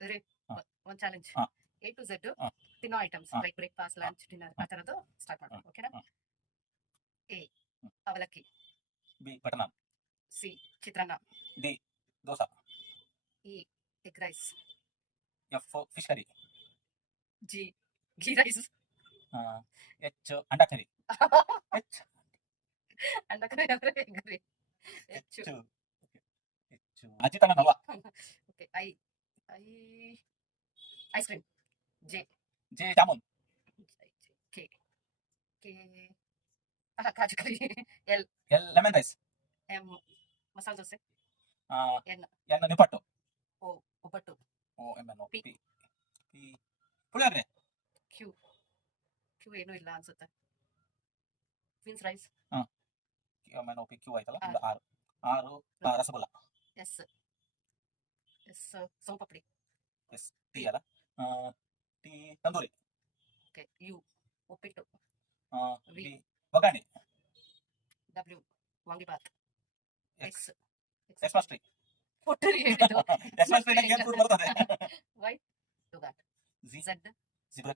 Rape ಹಾ. ಒಂದು challenge. ಹಾ. ಎ ಟು ಝೆಡ್ ಹಾ. ತಿನ್ನೋ ಐಟಮ್ಸ್ ಹಾ. ಲೈಕ್ ಬ್ರೇಕ್ಫಾಸ್ಟ್, ಲಂಚ್, ಡಿನ್ನರ್ ಹಾ. ಆ ಥರದ್ದು ಸ್ಟಾರ್ಟ್ ಮಾಡೋಣ. ಓಕೆನಾ? ಹಾ. A hmm. ಅವಲಕ್ಕಿ. B butter naan. ಸಿ ಚಿತ್ರಾನ್ನ. D dosa. E egg rice. F fish curry. G ghee rice. H ಅಂಡಾ ಕರಿ. ಎಚ್ ಅಂಡ ಕರಿ ಅಂದ್ರೆ ಎಗ್ ಕರಿ. ಹೆಚ್ಚು ಹೆಚ್ಚು ಅಜ್ಜಿ ತಗೊಂಡಲ್ವಾ? Okay. I I ice cream. J J jamun. K K kaju curry. L L lemon rice. M masala dosa. N N ನಿಪ್ಪಟ್ಟು. O ಒಬ್ಬಟ್ಟು. O M N O P. P P ಪುಳಿಯೋಗರೆ. ಕ್ಯೂ ಕ್ಯೂ ಏನೂ ಇಲ್ಲ ಅನ್ಸುತ್ತೆ. Queens rice. M N O P Q ಆಯ್ತಲ್ಲ. R. ಒಂದು R R rasgulla. S S sonpapdi. S T ಅಲ್ಲ. T tandoori. Okay. U ಉಪ್ಪಿಟ್ಟು. ವಿ. ವಿ ಒಗ್ಗರಣೆ. ಡಬ್ಲ್ಯೂ ವಾಂಗಿಬಾತ್. X X Xmas tree. ಒಟ್ಟರಿ ಹೇಳಿದ್ದು. ಎಕ್ಸ್ಮಸ್ ಟ್ರೀ ಏನು ಫ್ರೂಟ್ ಬರ್ತದೆ? ವೈ ಟು ದಾಟ್. ಜಿ ಝೆಡ್ ಜಿಬ್ರಾ